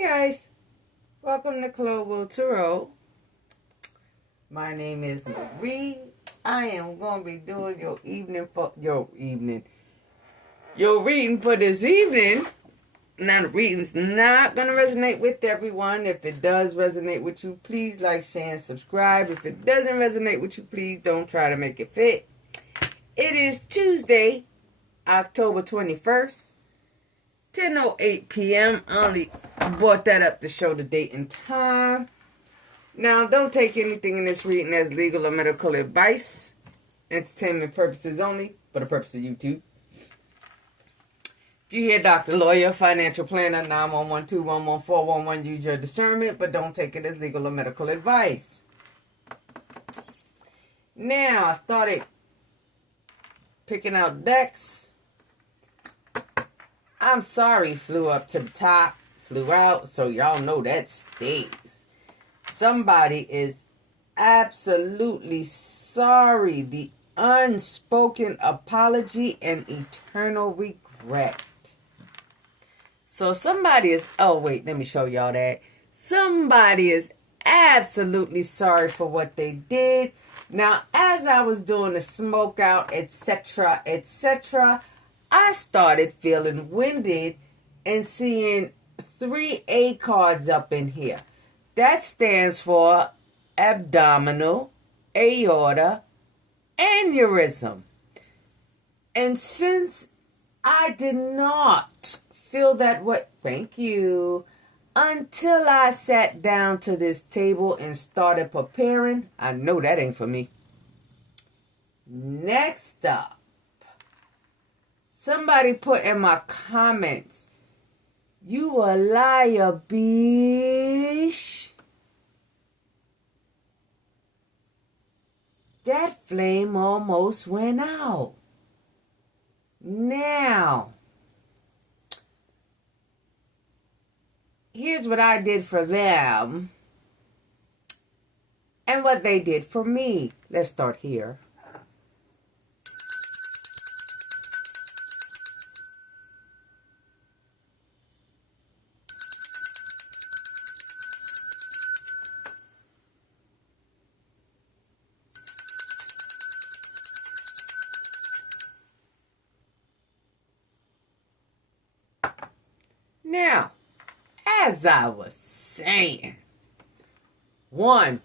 Hey guys, welcome to Clowill Tarot. My name is Marie. I am going to be doing your reading for this evening. Now the reading's not going to resonate with everyone. If it does resonate with you, please like, share, and subscribe. If it doesn't resonate with you, please don't try to make it fit. It is Tuesday, October 21st. 10:08 p.m. I only brought that up to show the date and time. Now, don't take anything in this reading as legal or medical advice. Entertainment purposes only, for the purpose of YouTube. If you hear doctor, lawyer, financial planner, 911, 211, 411, use your discernment, but don't take it as legal or medical advice. Now, I started picking out decks. I'm sorry flew up to the top, flew out, so y'all know that stays. Somebody is absolutely sorry. The unspoken apology and eternal regret. So somebody is, oh wait, let me show y'all that. Somebody is absolutely sorry for what they did. Now, as I was doing the smoke out, etc., etc., I started feeling winded and seeing 3 A cards up in here. That stands for abdominal, aorta, aneurysm. And since I did not feel that way, thank you, until I sat down to this table and started preparing, I know that ain't for me. Next up. Somebody put in my comments, you a liar, bish. That flame almost went out. Now, here's what I did for them and what they did for me. Let's start here. Now, as I was saying, one,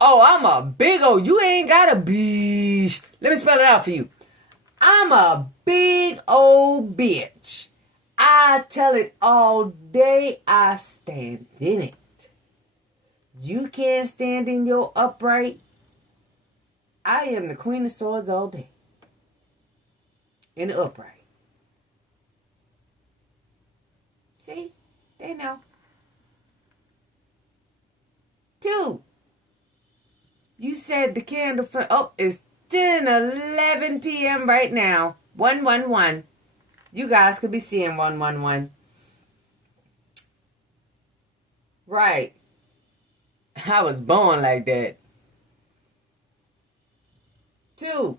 oh, I'm a big old, you ain't got a bitch. Let me spell it out for you. I'm a big old bitch. I tell it all day, I stand in it. You can't stand in your upright. I am the Queen of Swords all day. In the upright. See? They know. 2. You said the candle for... Oh, it's 10:11 p.m. right now. 111. You guys could be seeing 111. Right. I was born like that. 2.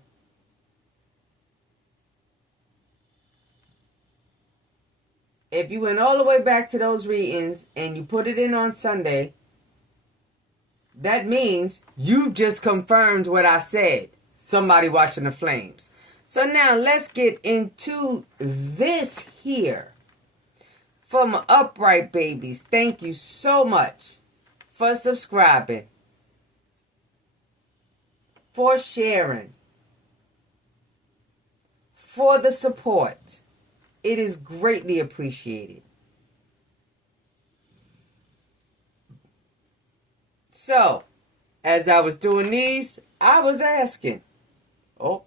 If you went all the way back to those readings and you put it in on Sunday, that means you've just confirmed what I said. Somebody watching the flames. So now let's get into this here. For my upright babies, thank you so much for subscribing, for sharing, for the support. It is greatly appreciated. So, as I was doing these, I was asking. Oh,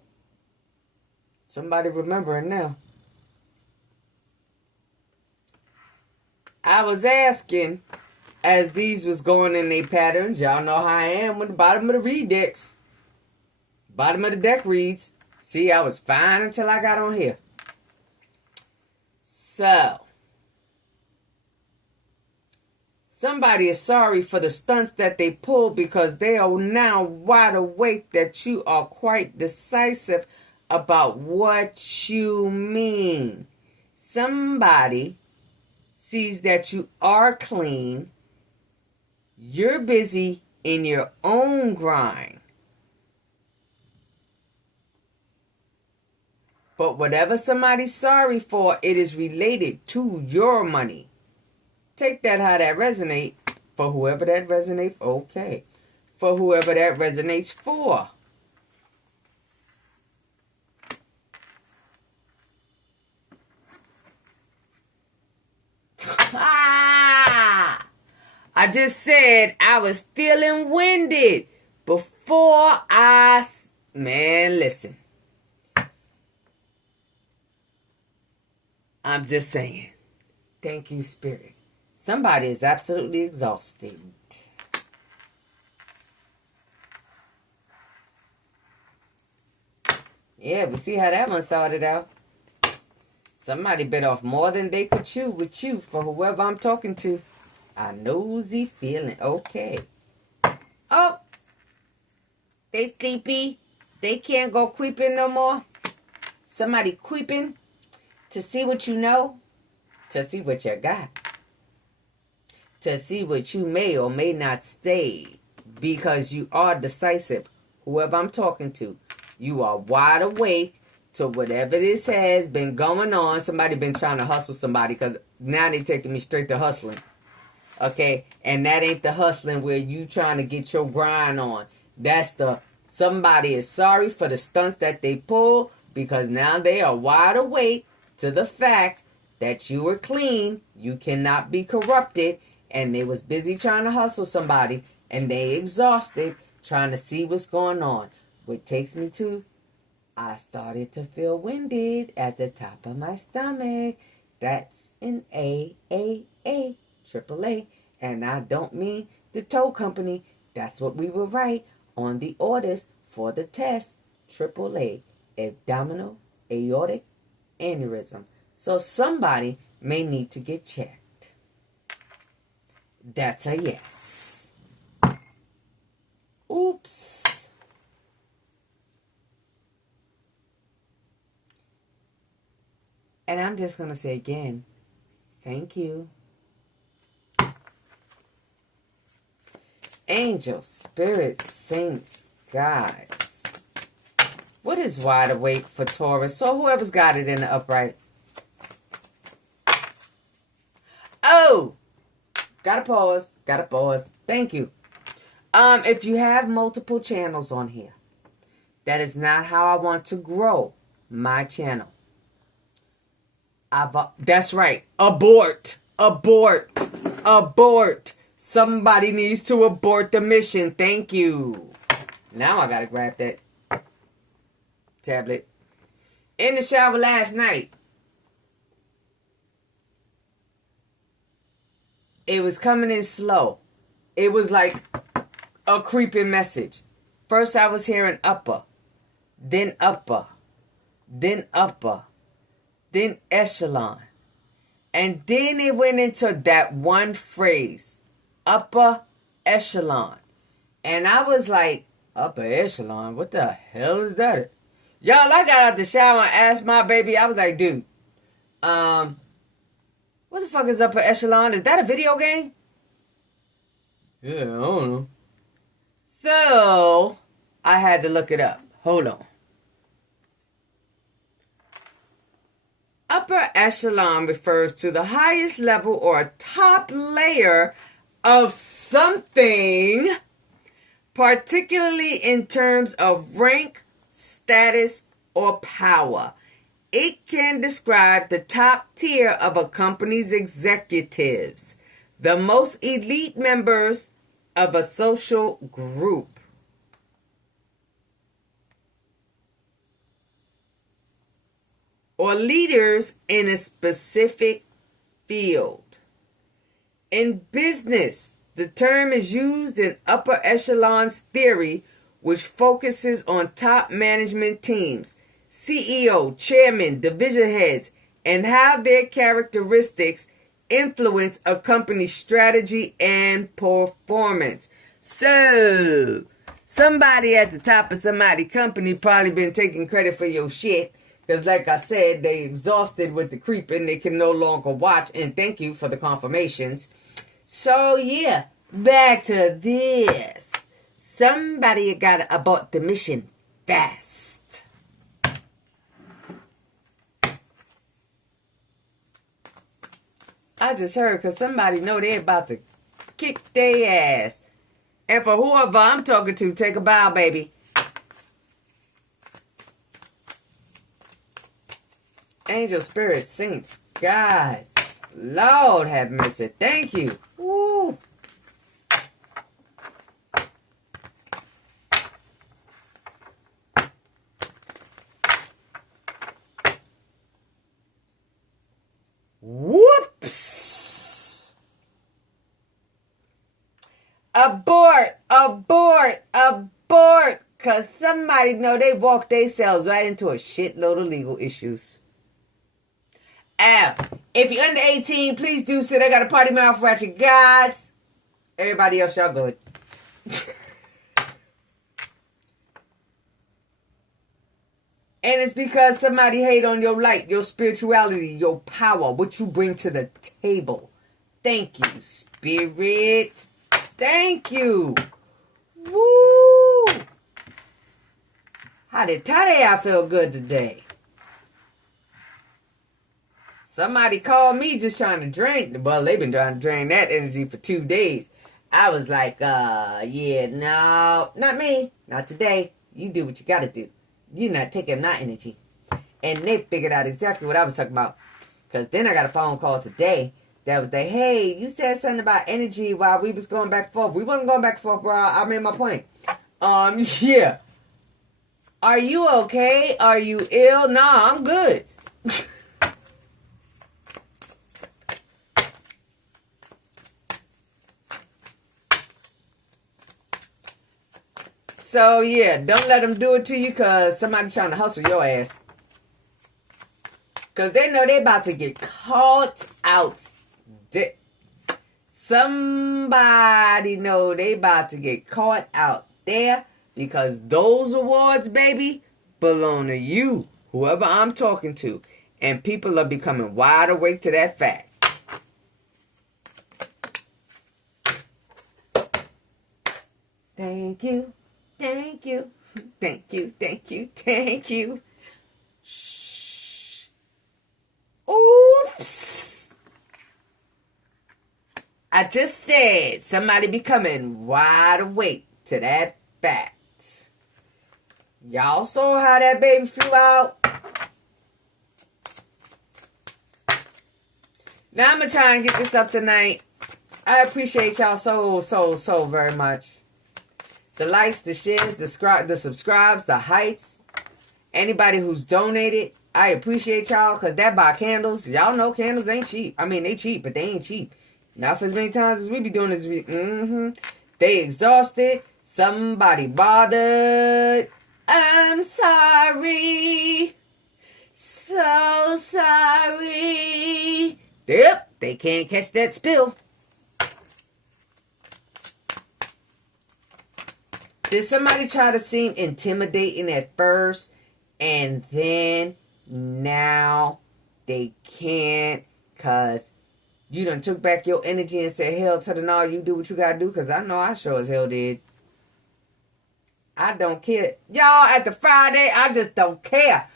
somebody remembering now. I was asking, as these was going in their patterns, y'all know how I am with the bottom of the read decks. Bottom of the deck reads. See, I was fine until I got on here. So, somebody is sorry for the stunts that they pulled because they are now wide awake that you are quite decisive about what you mean. Somebody sees that you are clean. You're busy in your own grind. But whatever somebody's sorry for, it is related to your money. Take that how that resonates. For whoever that resonates, okay. For whoever that resonates for. I just said I was feeling winded before man, listen. I'm just saying. Thank you, Spirit. Somebody is absolutely exhausted. Yeah, we see how that one started out. Somebody bit off more than they could chew with you for whoever I'm talking to. I nosy feeling. Okay. Oh. They sleepy. They can't go creeping no more. Somebody creeping to see what you know. To see what you got. To see what you may or may not say. Because you are decisive. Whoever I'm talking to. You are wide awake to whatever this has been going on. Somebody been trying to hustle somebody. Because now they taking me straight to hustling. Okay? And that ain't the hustling where you trying to get your grind on. That's the somebody is sorry for the stunts that they pull. Because now they are wide awake to the fact that you were clean. You cannot be corrupted. And they was busy trying to hustle somebody. And they exhausted trying to see what's going on. Which takes me to, I started to feel winded at the top of my stomach. That's an AAA, AAA. And I don't mean the tow company. That's what we will write on the orders for the test. AAA, abdominal aortic aneurysm. So somebody may need to get checked. That's a yes. Oops. And I'm just going to say again, thank you. Angels, spirits, saints, guides. What is wide awake for Taurus? So whoever's got it in the upright. Oh! Gotta pause. Thank you. If you have multiple channels on here, that is not how I want to grow my channel. That's right. Abort. Somebody needs to abort the mission. Thank you. Now I gotta grab that tablet. In the shower last night, it was coming in slow. It was like a creeping message. First I was hearing upper, then upper, then upper, then echelon. And then it went into that one phrase, upper echelon. And I was like, upper echelon? What the hell is that? Y'all, I got out the shower and asked my baby, I was like, dude, what the fuck is upper echelon? Is that a video game? Yeah, I don't know. So, I had to look it up. Hold on. Upper echelon refers to the highest level or top layer of something, particularly in terms of rank, status, or power. It can describe the top tier of a company's executives, the most elite members of a social group. Or leaders in a specific field. In business, the term is used in upper echelons theory, which focuses on top management teams, CEO, chairman, division heads, and how their characteristics influence a company's strategy and performance. So, somebody at the top of somebody's company probably been taking credit for your shit. Because like I said, they exhausted with the creeping. They can no longer watch. And thank you for the confirmations. So, yeah. Back to this. Somebody got to abort the mission fast. I just heard because somebody know they about to kick their ass. And for whoever I'm talking to, take a bow, baby. Angel, spirits, saints, gods. Lord have mercy. Thank you. Woo. Whoops. Abort, abort, abort. Because somebody know they walked themselves right into a shitload of legal issues. If you're under 18, please do sit. I got a party mouth for you guys. Everybody else, y'all good. And it's because somebody hate on your light, your spirituality, your power, what you bring to the table. Thank you, spirit. Thank you. Woo! How did I feel good today? Somebody called me just trying to drain. Well, they've been trying to drain that energy for 2 days. I was like, yeah, no, not me. Not today. You do what you got to do. You're not taking my energy. And they figured out exactly what I was talking about. Because then I got a phone call today that was like, hey, you said something about energy while we was going back and forth. We wasn't going back and forth, bro. I made my point. Yeah. Are you okay? Are you ill? Nah, I'm good. So, yeah, don't let them do it to you because somebody trying to hustle your ass. Because they know they about to get caught out. Somebody know they about to get caught out there because those awards, baby, belong to you, whoever I'm talking to. And people are becoming wide awake to that fact. Thank you. Thank you. Thank you. Thank you. Thank you. Shh. Oops. I just said somebody becoming wide awake to that fact. Y'all saw how that baby flew out? Now I'm going to try and get this up tonight. I appreciate y'all so very much. The likes, the shares, the subscribes, the hypes. Anybody who's donated, I appreciate y'all because that buy candles. Y'all know candles ain't cheap. I mean, they cheap, but they ain't cheap. Not for as many times as we be doing this week. They exhausted. Somebody bothered. I'm sorry. So sorry. Yep, they can't catch that spill. Did somebody try to seem intimidating at first and then now they can't because you done took back your energy and said, hell to the no, you do what you gotta do? Because I know I sure as hell did. I don't care. Y'all, at the Friday, I just don't care.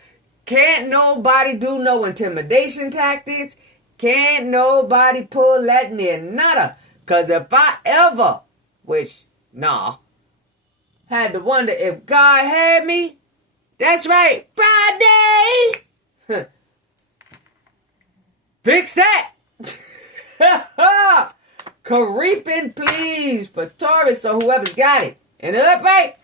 Can't nobody do no intimidation tactics. Can't nobody pull that near nada. Because if I ever, which, nah, had to wonder if God had me. That's right, Friday. Fix that. Creeping, please, for Taurus or whoever's got it. And up, right?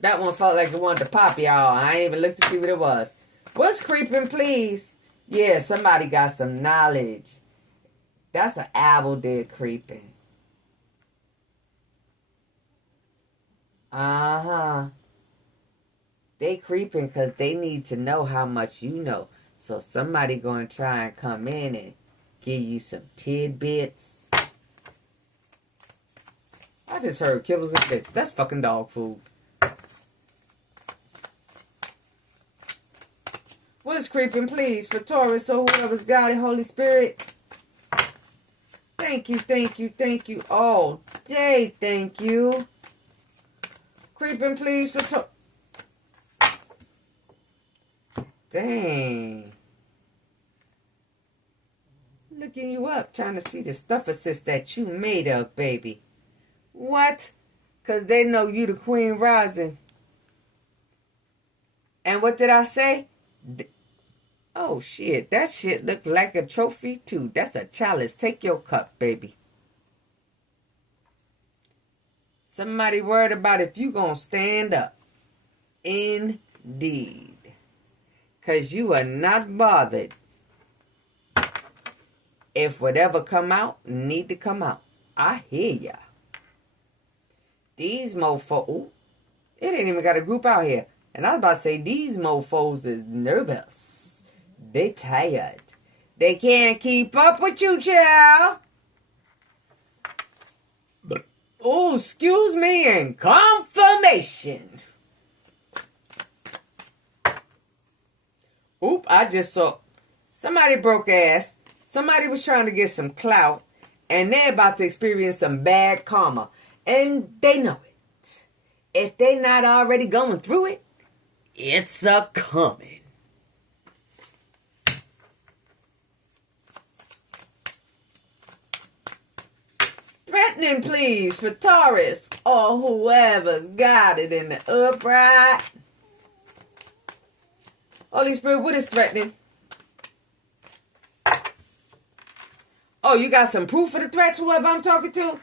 That one felt like it wanted to pop, y'all. I ain't even looked to see what it was. What's creeping, please? Yeah, somebody got some knowledge. That's an owl dead creeping. Uh-huh. They creeping because they need to know how much you know. So somebody going to try and come in and give you some tidbits. I just heard kibbles and bits. That's fucking dog food. What's creeping, please, for Taurus or whoever's God and Holy Spirit? Thank you, thank you, thank you all day. Thank you. Creeping, please, for Taurus. Dang. Looking you up, trying to see the stuff assist that you made of, baby. What? Because they know you the Queen Rising. And what did I say? Oh, shit. That shit looked like a trophy, too. That's a chalice. Take your cup, baby. Somebody worried about if you gonna stand up. Indeed. Because you are not bothered if whatever come out, need to come out. I hear ya. These mofos, ooh, it ain't even got a group out here. And I was about to say, these mofos is nervous. They tired. They can't keep up with you, child. Oh, excuse me, and confirmation. Oop, I just saw somebody broke ass. Somebody was trying to get some clout, and they're about to experience some bad karma. And they know it. If they not already going through it, it's a coming. Threatening, please, for Taurus or whoever's got it in the upright. Holy Spirit, what is threatening? Oh, you got some proof of the threats, whoever I'm talking to?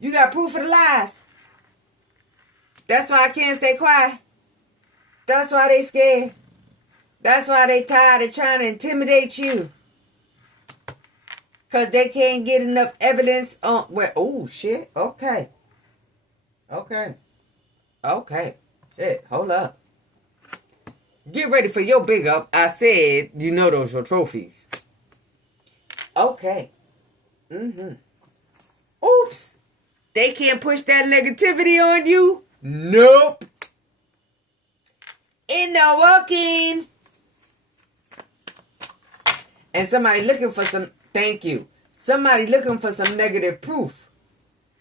You got proof of the lies? That's why I can't stay quiet. That's why they scared. That's why they tired of trying to intimidate you. Because they can't get enough evidence on where... Oh, shit. Okay. Okay. Okay. Shit. Hold up. Get ready for your big up. I said, you know those your trophies. Okay. Oops. They can't push that negativity on you? Nope. Ain't no working. And somebody looking for some... Thank you. Somebody looking for some negative proof.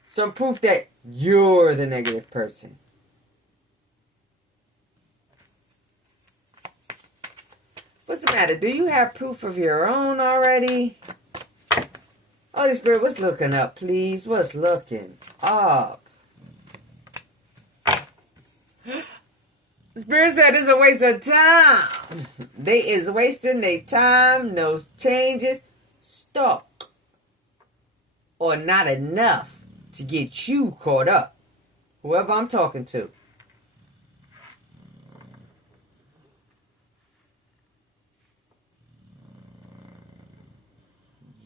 Some proof that you're the negative person. What's the matter? Do you have proof of your own already? Holy Spirit, what's looking up, please? What's looking up? Spirit said it's a waste of time. They is wasting their time. No changes. Stuck. Or not enough to get you caught up. Whoever I'm talking to.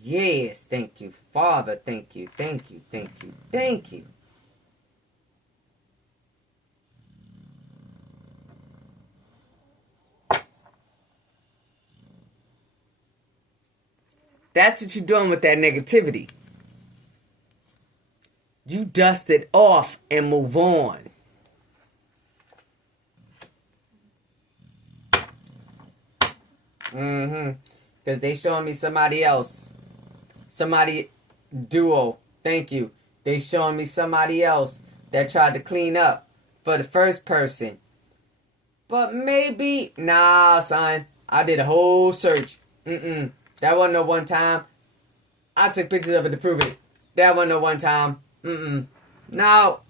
Yes, thank you, Father. Thank you, thank you, thank you, thank you. That's what you're doing with that negativity. You dust it off and move on. Because they showing me somebody else. Somebody, duo, thank you. They showing me somebody else that tried to clean up for the first person. But maybe, nah, son. I did a whole search. That wasn't no one time. I took pictures of it to prove it. That wasn't no one time. No.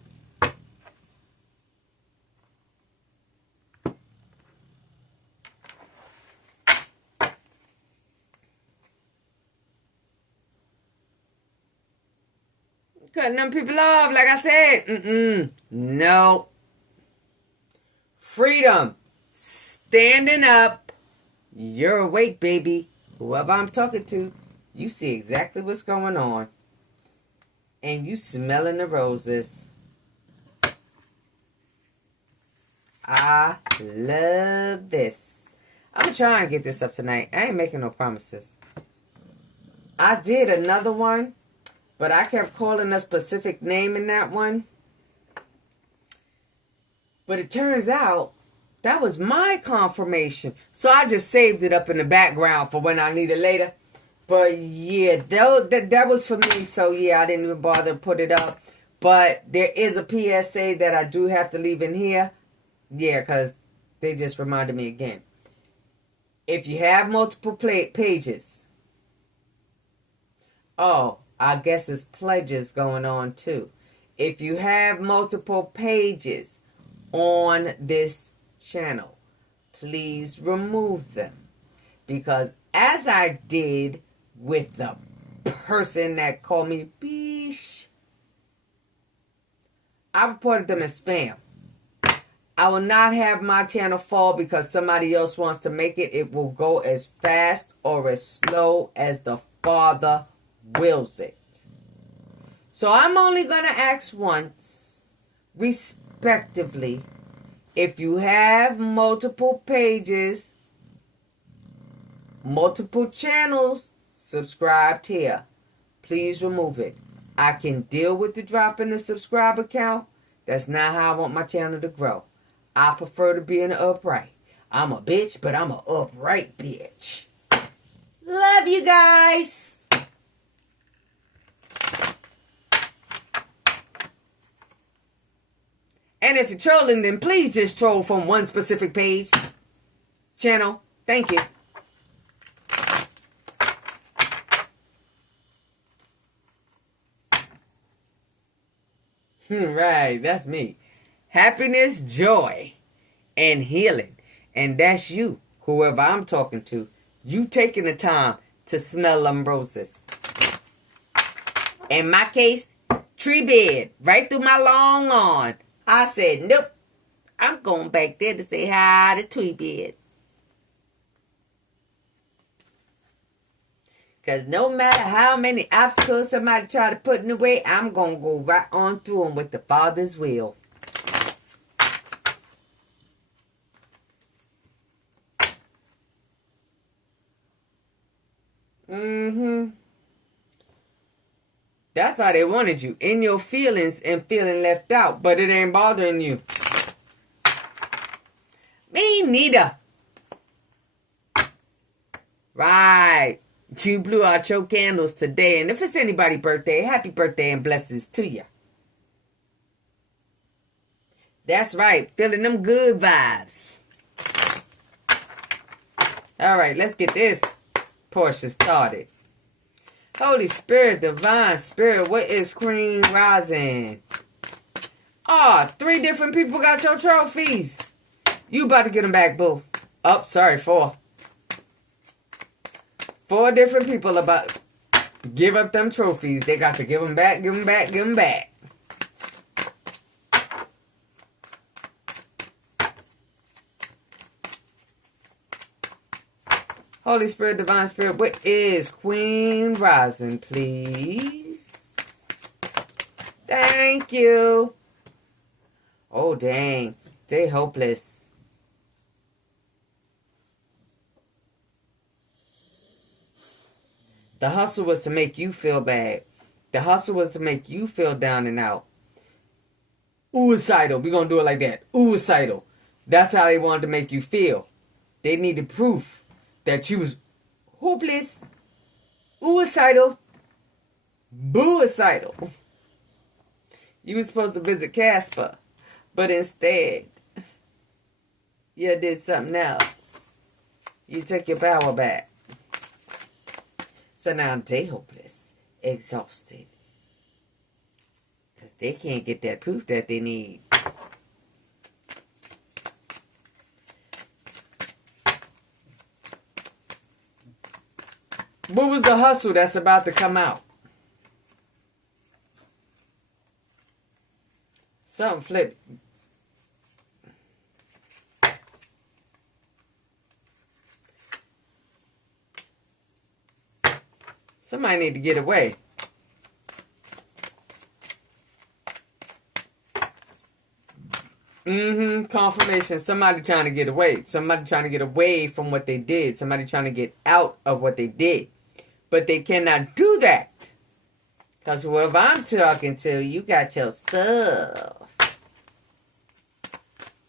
Cutting them people off, like I said. No. Freedom. Standing up. You're awake, baby. Whoever I'm talking to, you see exactly what's going on. And you smelling the roses. I love this. I'm trying to get this up tonight. I ain't making no promises. I did another one But I kept calling a specific name in that one. But it turns out that was my confirmation. So I just saved it up in the background for when I need it later. But yeah, that was for me. So yeah, I didn't even bother to put it up. But there is a PSA that I do have to leave in here. Yeah, because they just reminded me again. If you have multiple pages. Oh, I guess it's pledges going on too. If you have multiple pages on this channel, please remove them. Because as I did with the person that called me Beesh, I reported them as spam. I will not have my channel fall because somebody else wants to make it. It will go as fast or as slow as the Father wills it. So I'm only going to ask once, respectively, if you have multiple pages, multiple channels subscribed here, please remove it. I can deal with the drop in the subscriber count. That's not how I want my channel to grow. I prefer to be an upright. I'm a bitch, but I'm an upright bitch. Love you guys. And if you're trolling, then please just troll from one specific page, channel. Thank you. Right, that's me. Happiness, joy, and healing. And that's you, whoever I'm talking to. You taking the time to smell them roses. In my case, tree bed, right through my long lawn. I said, nope, I'm going back there to say hi to tree bed. Because no matter how many obstacles somebody try to put in the way, I'm going to go right on through them with the Father's will. That's how they wanted you. In your feelings and feeling left out. But it ain't bothering you. Me neither. Right. You blew out your candles today. And if it's anybody's birthday, happy birthday and blessings to you. That's right. Feeling them good vibes. All right. Let's get this portion started. Holy Spirit, Divine Spirit, what is Queen Rising? Oh, 3 different people got your trophies. You about to get them back, boo. Oh, sorry, 4. 4 different people about give up them trophies. They got to give them back, give them back, give them back. Holy Spirit, Divine Spirit, what is Queen Rising, please? Thank you. Oh, dang. They hopeless. The hustle was to make you feel bad. The hustle was to make you feel down and out. Suicidal. We're going to do it like that. Suicidal. That's how they wanted to make you feel. They needed proof that you was hopeless, suicidal, booicidal. You were supposed to visit Casper, but instead, you did something else. You took your power back. So now they hopeless, exhausted, because they can't get that proof that they need. What was the hustle that's about to come out? Something flipped. Somebody need to get away. Confirmation. Somebody trying to get away. Somebody trying to get away from what they did. Somebody trying to get out of what they did. But they cannot do that Because whoever I'm talking to, you got your stuff.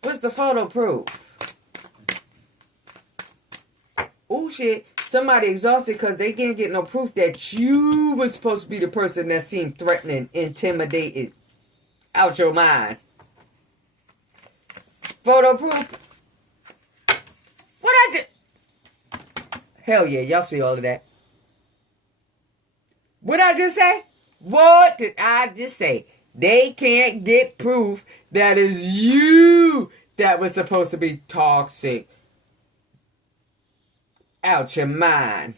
What's the photo proof? Oh, shit. Somebody exhausted because they can't get no proof that you was supposed to be the person that seemed threatening, intimidated, out your mind. Photo proof. What I just... Hell yeah, y'all see all of that. What I just say? What did I just say? They can't get proof that is you that was supposed to be toxic. Out your mind.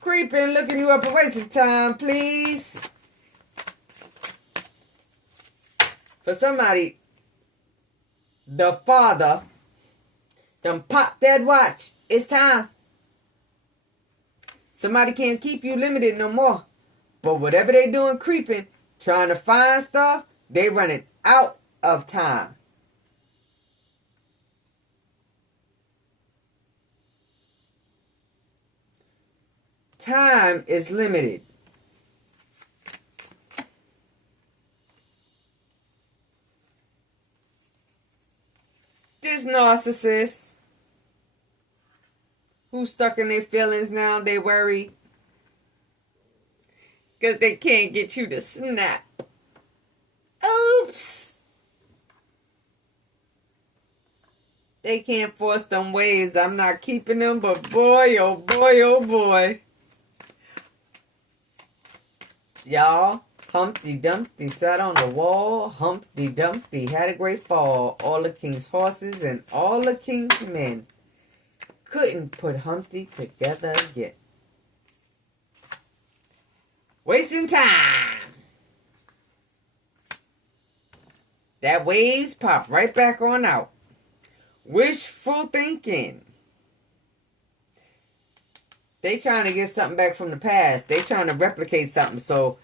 Creeping, looking you up a waste of time, please. For somebody, the father, done pop that watch. It's time. Somebody can't keep you limited no more. But whatever they doing creeping, trying to find stuff, they running out of time. Time is limited. This narcissist who's stuck in their feelings now, they worry because they can't get you to snap. Oops. They can't force them ways. I'm not keeping them, but boy, oh boy, oh boy. Y'all, Humpty Dumpty sat on the wall. Humpty Dumpty had a great fall. All the king's horses and all the king's men couldn't put Humpty together again. Wasting time. That waves pop right back on out. Wishful thinking. They trying to get something back from the past. They trying to replicate something. So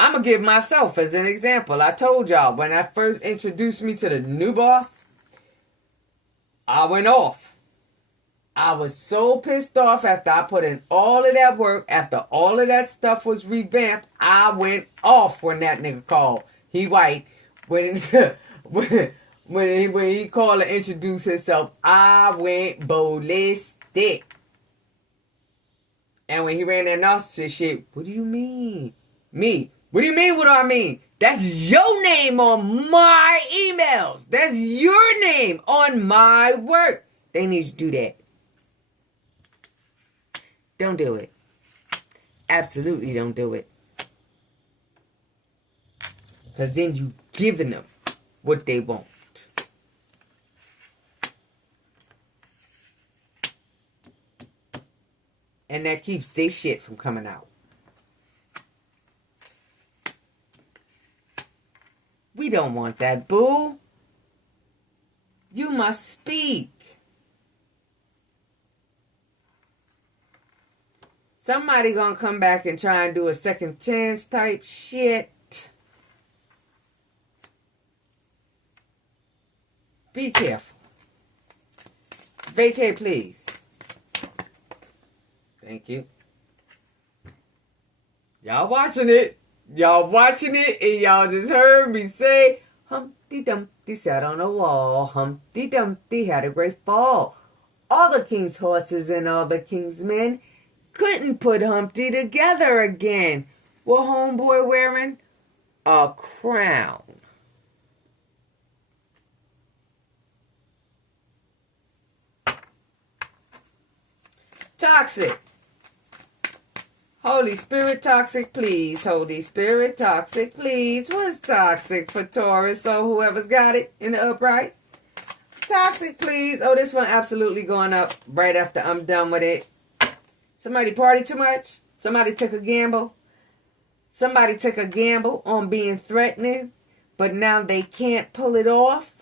I'm going to give myself as an example. I told y'all when I first introduced me to the new boss, I went off. I was so pissed off after I put in all of that work. After all of that stuff was revamped, I went off when that nigga called. He white. When he called and introduced himself, I went ballistic. And when he ran that narcissist shit, what do you mean? Me. What do you mean, what do I mean? That's your name on my emails. That's your name on my work. They need to do that. Don't do it. Absolutely don't do it. Because then you giving them what they want. And that keeps their shit from coming out. We don't want that, boo. You must speak. Somebody gonna come back and try and do a second chance type shit. Be careful. Vacate, please. Thank you. Y'all watching it. Y'all watching it and y'all just heard me say, Humpty Dumpty sat on a wall. Humpty Dumpty had a great fall. All the king's horses and all the king's men couldn't put Humpty together again. What homeboy wearing? A crown. Toxic. Holy Spirit toxic, please. Holy Spirit toxic, please. What's toxic for Taurus? So whoever's got it in the upright. Toxic, please. Oh, this one absolutely going up right after I'm done with it. Somebody partied too much. Somebody took a gamble. Somebody took a gamble on being threatening. But now they can't pull it off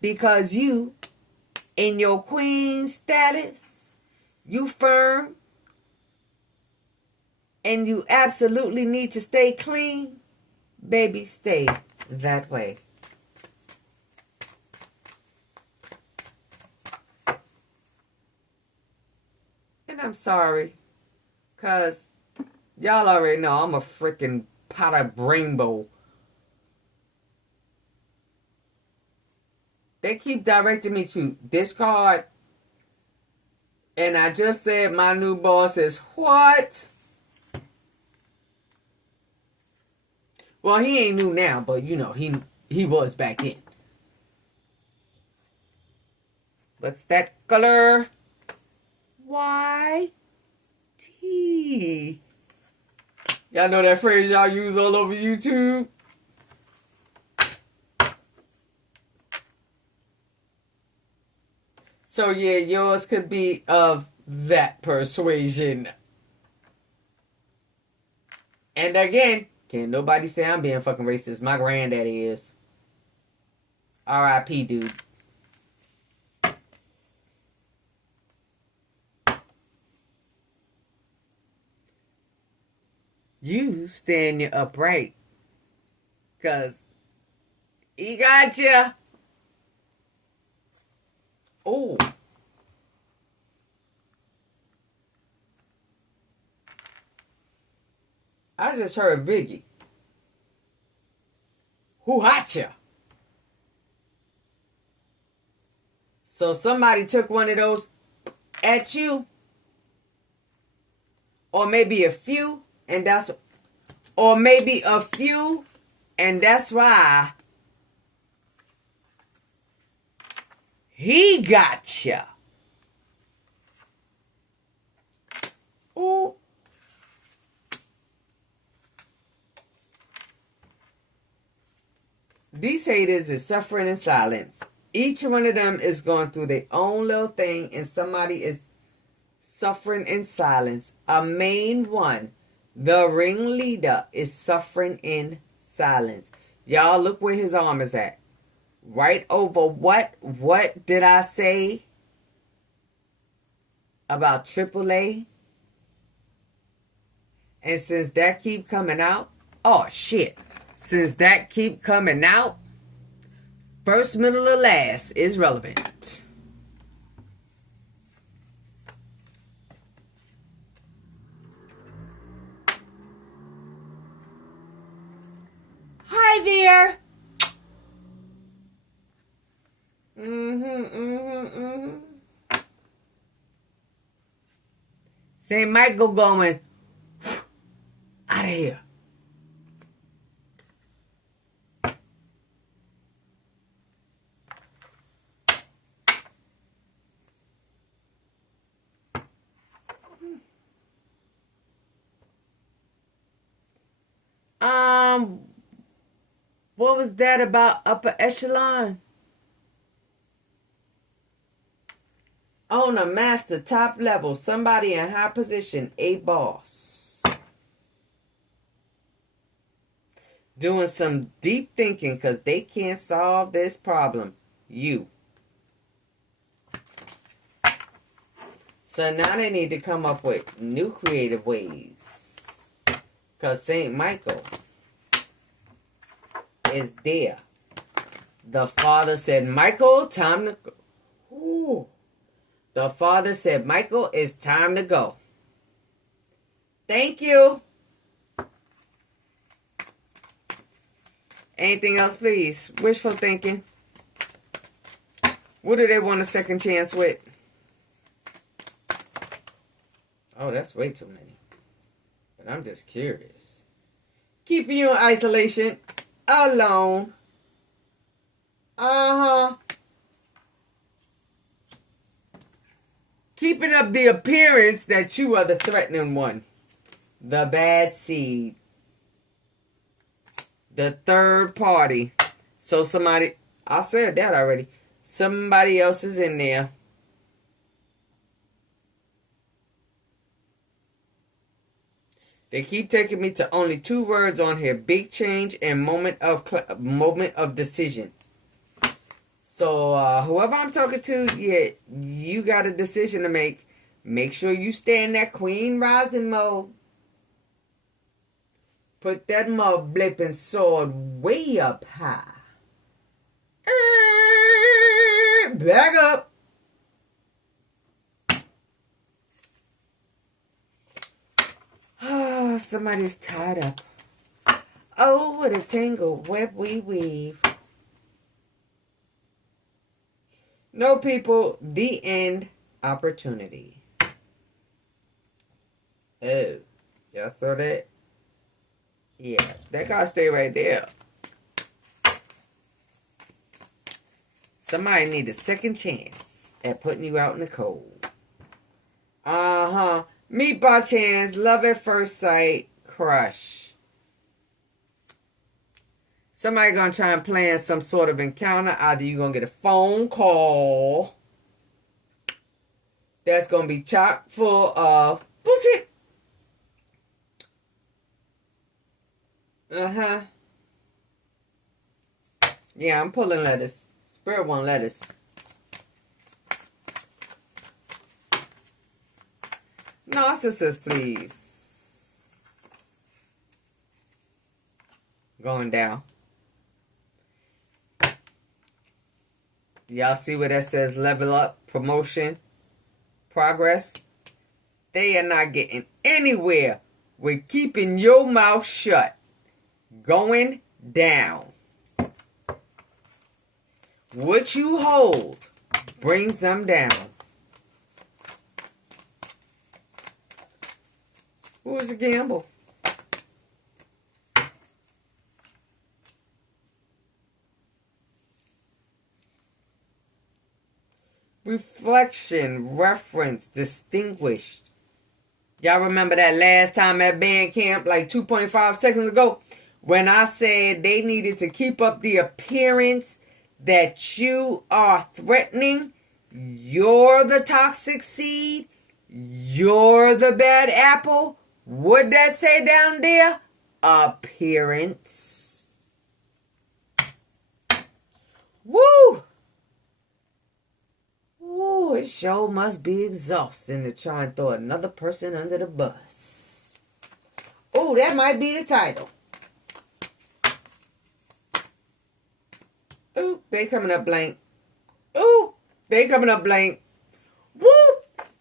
because you, in your queen status, you firm. And you absolutely need to stay clean, baby, stay that way. And And I'm sorry. Because y'all already know I'm a freaking pot of rainbow. They keep directing me to discard. And I just said my new boss is what? Well, he ain't new now, but you know, he was back then. What's that color? YT. Y'all know that phrase y'all use all over YouTube? So yeah, yours could be of that persuasion. And again, can't nobody say I'm being fucking racist. My granddaddy is. R.I.P. dude. You stand your upright. Because he got you. Oh. I just heard Biggie. Who hot ya? So somebody took one of those at you. Or maybe a few. And that's... Or maybe a few. And that's why... He got ya. Oh. These haters is suffering in silence. Each one of them is going through their own little thing, and somebody is suffering in silence. A main one, the ringleader, is suffering in silence. Y'all look where his arm is at. Right over what? What did I say about AAA? And since that keep coming out, oh shit. Since that keep coming out, first, middle, or last is relevant. Hi there. St. Michael going out of here. What was that about upper echelon? On a master top level, somebody in high position, a boss. Doing some deep thinking because they can't solve this problem. You. So now they need to come up with new creative ways. Because St. Michael is there. The father said, Michael, time to go. Ooh. The father said, Michael, it's time to go. Thank you. Anything else, please? Wishful thinking. What do they want a second chance with? Oh, that's way too many. But I'm just curious. Keeping you in isolation. Alone. Keeping up the appearance that you are the threatening one. The bad seed. The third party. So somebody, I said that already. Somebody else is in there. They keep taking me to only 2 words on here. Big change and moment of decision. So whoever I'm talking to, yeah, you got a decision to make. Make sure you stay in that queen rising mode. Put that mud blipping sword way up high. Back up. Oh, somebody's tied up. Oh, what a tangle web we weave. No, people, the end opportunity. Oh, y'all saw that? Yeah, that gotta stay right there. Somebody need a second chance at putting you out in the cold. Uh-huh. Meet by chance, love at first sight, crush. Somebody gonna try and plan some sort of encounter. Either you're gonna get a phone call that's gonna be chock full of bullshit. Uh-huh. Yeah, I'm pulling letters. Spirit want letters. Narcissist, please. Going down. Y'all see where that says level up, promotion, progress? They are not getting anywhere with keeping your mouth shut. Going down. What you hold brings them down. Who is a gamble? Reflection, reference, distinguished. Y'all remember that last time at band camp, like 2.5 seconds ago, when I said they needed to keep up the appearance that you are threatening? You're the toxic seed. You're the bad apple. What'd that say down there? Appearance. Woo! Ooh, it sure must be exhausting to try and throw another person under the bus. Oh, that might be the title. Ooh, they coming up blank. Ooh, they coming up blank. Woo!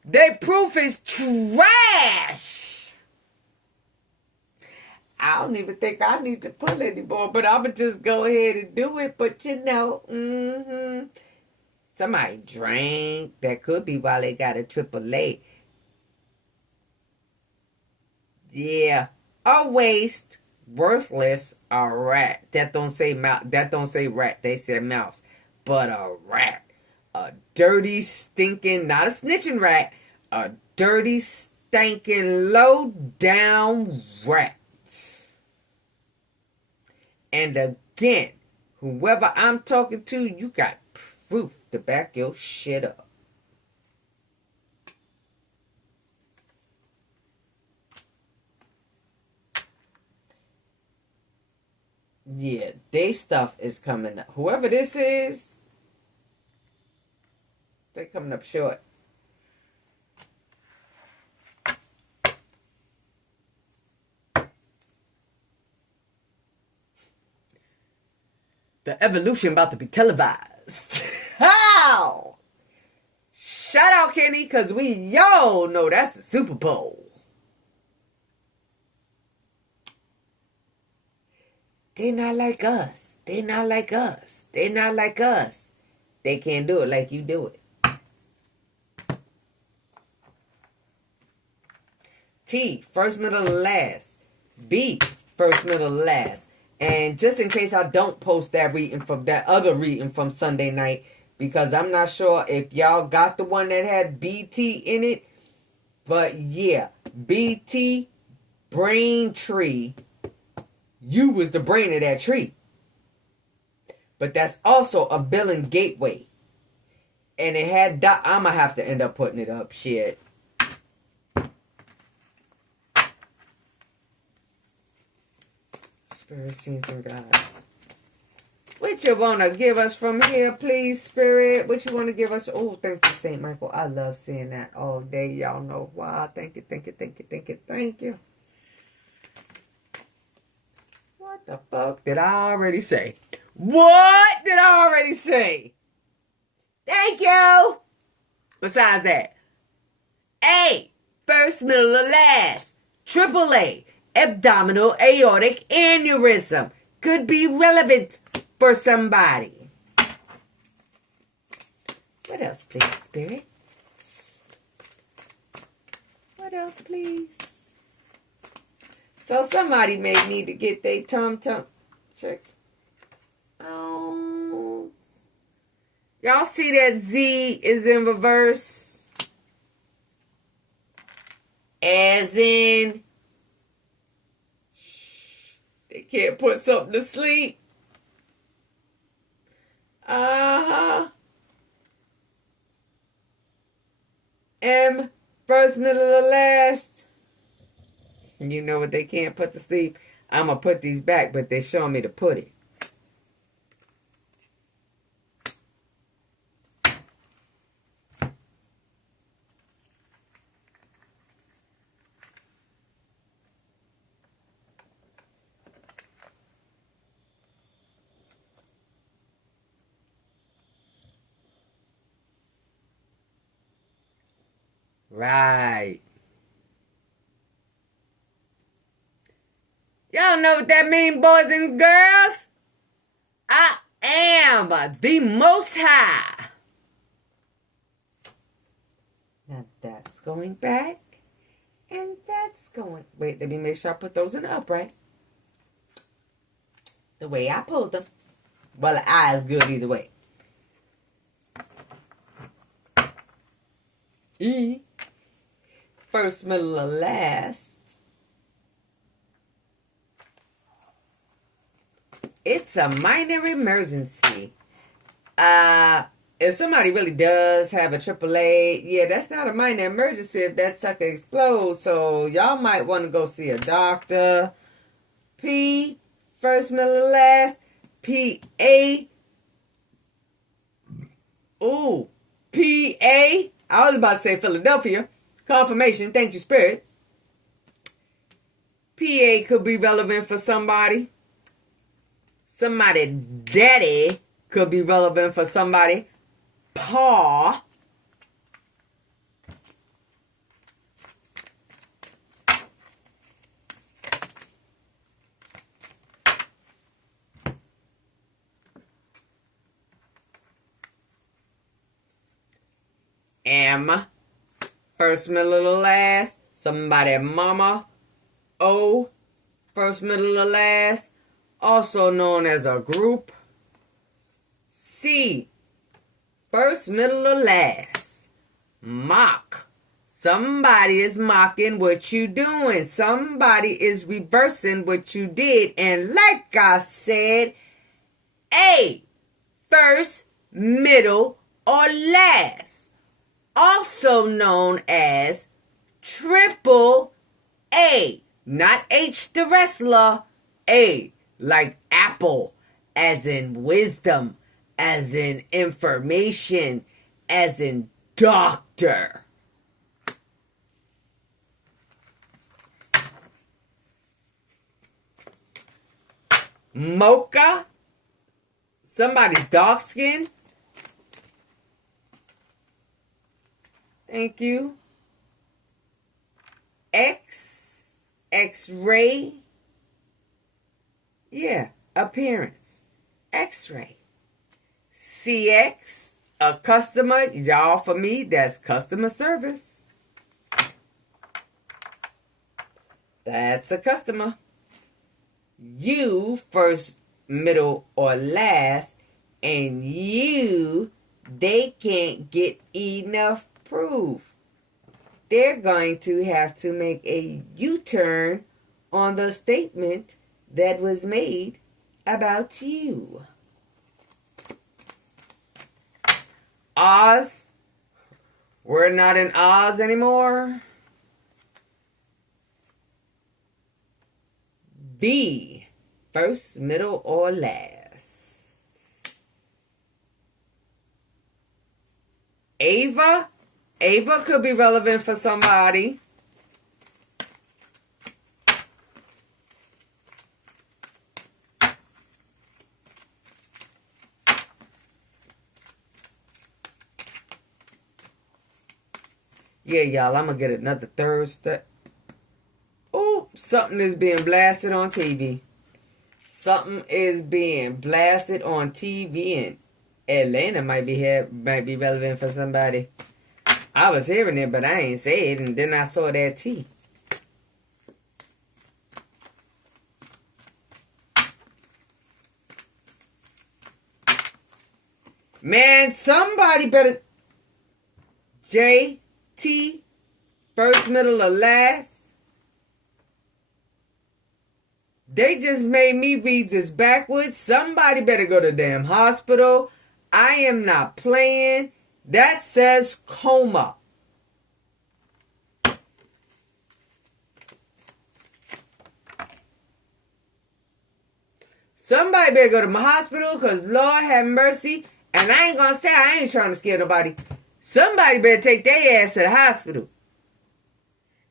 Their proof is trash. I don't even think I need to pull anymore, but I'm going to just go ahead and do it. But you know, somebody drank. That could be why they got a AAA. Yeah. A waste. Worthless. A rat. That don't say mouse. That don't say rat. They said mouse. But a rat. A dirty, stinking, not a snitching rat. A dirty, stinking, low down rat. And again, whoever I'm talking to, you got proof to back your shit up. Yeah, they stuff is coming up. Whoever this is, they're coming up short. The evolution about to be televised. How? Shout out, Kenny, because we y'all know that's the Super Bowl. They not like us. They not like us. They not like us. They can't do it like you do it. T, first, middle, and last. B, first, middle, and last. And just in case I don't post that reading from that other reading from Sunday night, because I'm not sure if y'all got the one that had BT in it. But yeah, BT, brain tree. You was the brain of that tree. But that's also a billing gateway. And it had, I'm going to have to end up putting it up. Shit. Spirit, scenes, and guides. What you want to give us from here, please, Spirit? What you want to give us? Oh, thank you, St. Michael. I love seeing that all day. Y'all know why. Thank you, thank you, thank you, thank you, thank you. What the fuck did I already say? What did I already say? Thank you. Besides that, A, first, middle, or last. AAA. abdominal aortic aneurysm. Could be relevant for somebody. What else, please, Spirit? What else, please? So somebody may need to get their tum-tum checked out. Y'all see that Z is in reverse? As in, they can't put something to sleep. M, first, middle, or last. And you know what they can't put to sleep? I'm going to put these back, but they're showing me to put it. Right. Y'all know what that means, boys and girls? I am the Most High. Now that's going back. And that's going... Wait, let me make sure I put those in the upright. The way I pulled them. Well, the eye is good either way. E. First, middle, or last. It's a minor emergency. If somebody really does have a AAA, yeah, that's not a minor emergency if that sucker explodes. So y'all might want to go see a doctor. P, first, middle, or last. P-A. Ooh, P-A. I was about to say Philadelphia. Confirmation. Thank you, Spirit. PA could be relevant for somebody. Somebody daddy could be relevant for somebody. Pa. M. First, middle, or last. Somebody mama. O. First, middle, or last. Also known as a group. C. First, middle, or last. Mock. Somebody is mocking what you doing. Somebody is reversing what you did. And like I said, A. First, middle, or last. Also known as triple A. Not H the wrestler. A. Like apple. As in wisdom. As in information. As in doctor. Mocha. Somebody's dark skin. Thank you. X. X-ray. Yeah, appearance. X-ray. CX. A customer. Y'all, for me, that's customer service. That's a customer. You, first, middle, or last. And you, they can't get enough proof. They're going to have to make a U-turn on the statement that was made about you. Oz. We're not in Oz anymore. B. First, middle, or last. Ava. Ava could be relevant for somebody. Yeah, y'all, I'm going to get another Thursday. Oops. something is being blasted on TV. Something is being blasted on TV, and Atlanta might be relevant for somebody. I was hearing it, but I ain't say it, and then I saw that T. Man, somebody better... J-T, first, middle, or last. They just made me read this backwards. Somebody better go to the damn hospital. I am not playing. That says coma. Somebody better go to my hospital, because Lord have mercy. And I ain't going to say I ain't trying to scare nobody. Somebody better take their ass to the hospital.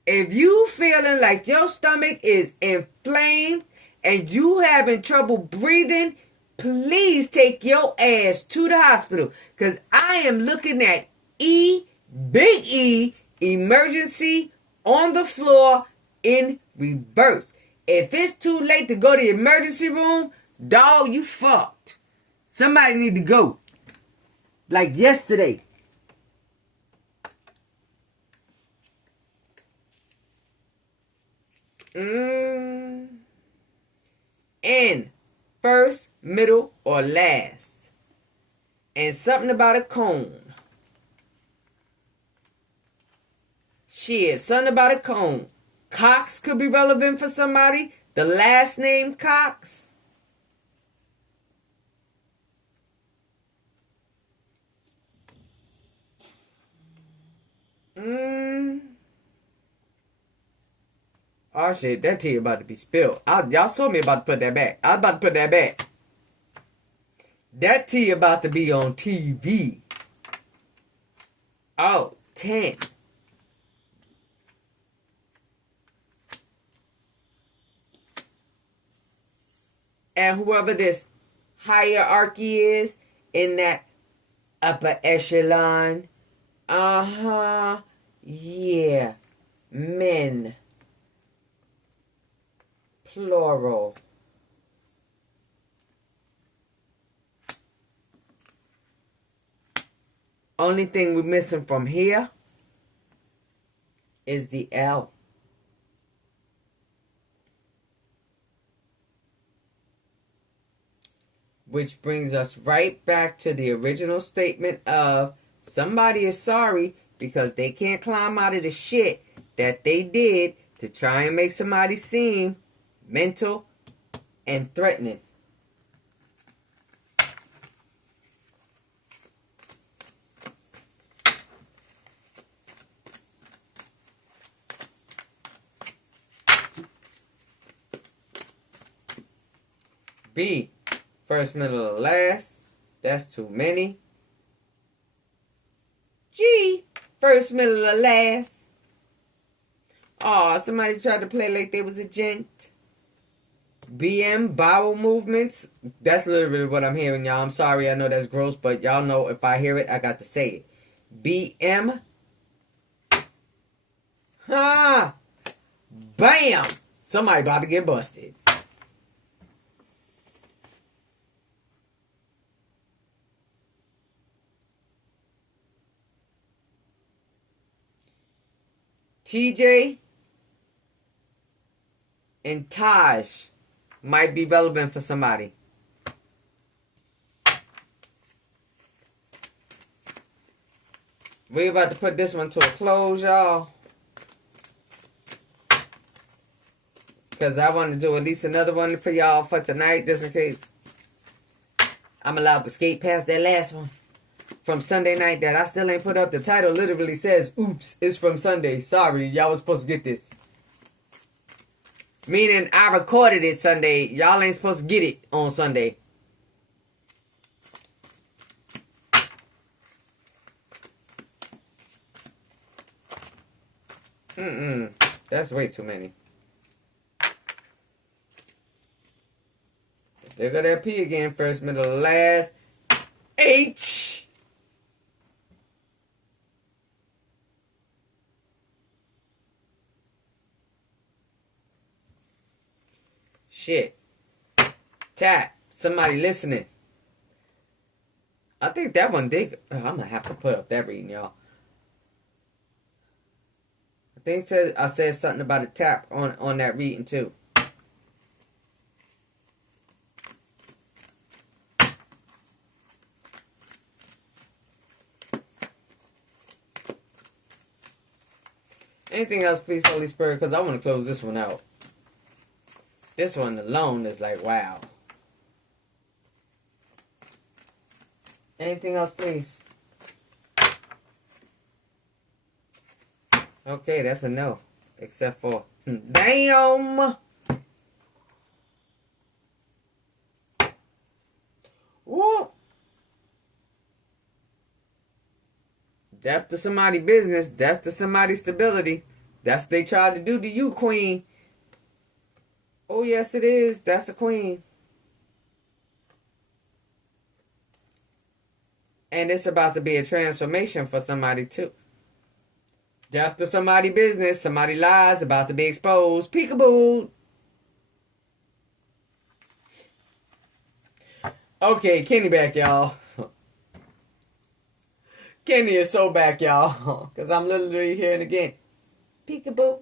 If you feeling like your stomach is inflamed and you having trouble breathing, please take your ass to the hospital. Because I am looking at big E, emergency on the floor in reverse. If it's too late to go to the emergency room, dog, you fucked. Somebody need to go. Like yesterday. And first, middle, or last. And something about a cone. Shit, something about a cone. Cox could be relevant for somebody. The last name Cox. Oh shit, that tea about to be spilled. Y'all saw me about to put that back. I was about to put that back. That tea about to be on TV. Oh, 10. And whoever this hierarchy is in that upper echelon. Yeah. Men. Plural. Only thing we're missing from here is the L. Which brings us right back to the original statement of somebody is sorry because they can't climb out of the shit that they did to try and make somebody seem mental and threatening. B, first, middle, or last. That's too many. G, first, middle, or last. Oh, somebody tried to play like they was a gent. BM, bowel movements. That's literally what I'm hearing, y'all. I'm sorry, I know that's gross, but y'all know if I hear it, I got to say it. BM. Ha! Bam! Somebody about to get busted. TJ and Taj might be relevant for somebody. We're about to put this one to a close, y'all. Because I want to do at least another one for y'all for tonight, just in case I'm allowed to skate past that last one from Sunday night that I still ain't put up. The title literally says, oops, it's from Sunday. Sorry, y'all was supposed to get this. Meaning I recorded it Sunday. Y'all ain't supposed to get it on Sunday. That's way too many. There go that P again. First, middle, last. H. shit. Tap. Somebody listening. I think that one did. I'm going to have to put up that reading, y'all. I think I said something about a tap on that reading, too. Anything else, please, Holy Spirit, because I want to close this one out. This one alone is like, wow. Anything else, please? Okay, that's a no. Except for, damn! Woo! Death to somebody's business, death to somebody's stability. That's what they tried to do to you, Queen. Oh, yes, it is. That's a Queen. And it's about to be a transformation for somebody, too. Death to somebody's business. Somebody lies about to be exposed. Peekaboo. Okay, Kenny back, y'all. Kenny is so back, y'all. Because I'm literally hearing again. Peekaboo.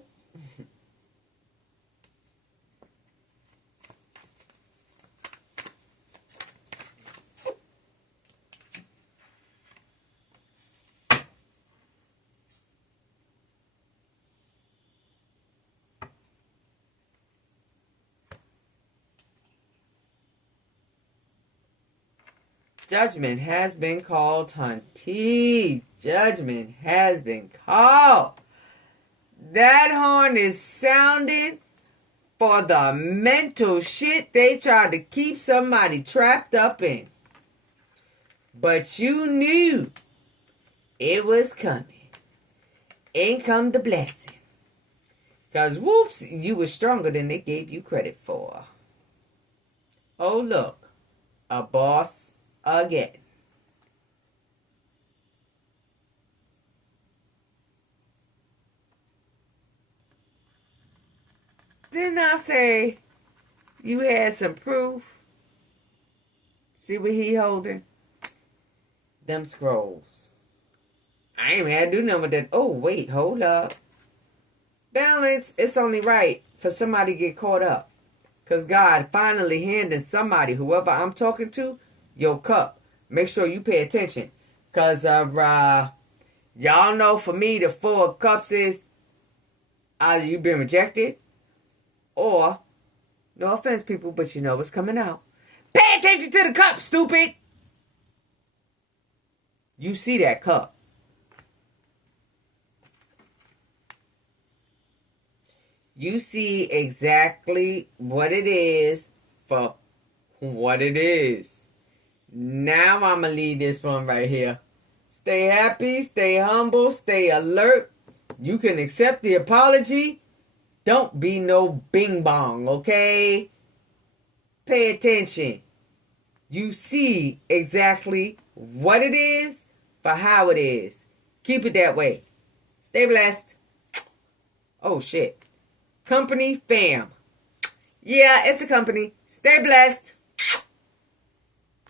Judgment has been called, hunty. Judgment has been called. That horn is sounding for the mental shit they tried to keep somebody trapped up in. But you knew it was coming. In come the blessing. Because whoops, you were stronger than they gave you credit for. Oh look, a boss again. Didn't I say you had some proof? See what he holding? Them scrolls. I ain't had to do nothing with that. Oh, wait, hold up. Balance, it's only right for somebody to get caught up. Because God finally handed somebody, whoever I'm talking to, your cup. Make sure you pay attention. Because y'all know for me, the Four of Cups is either you've been rejected or, no offense, people, but you know what's coming out. Pay attention to the cup, stupid. You see that cup. You see exactly what it is for what it is. Now I'm going to leave this one right here. Stay happy, stay humble, stay alert. You can accept the apology. Don't be no bing bong, okay? Pay attention. You see exactly what it is for how it is. Keep it that way. Stay blessed. Oh, shit. Company fam. Yeah, it's a company. Stay blessed.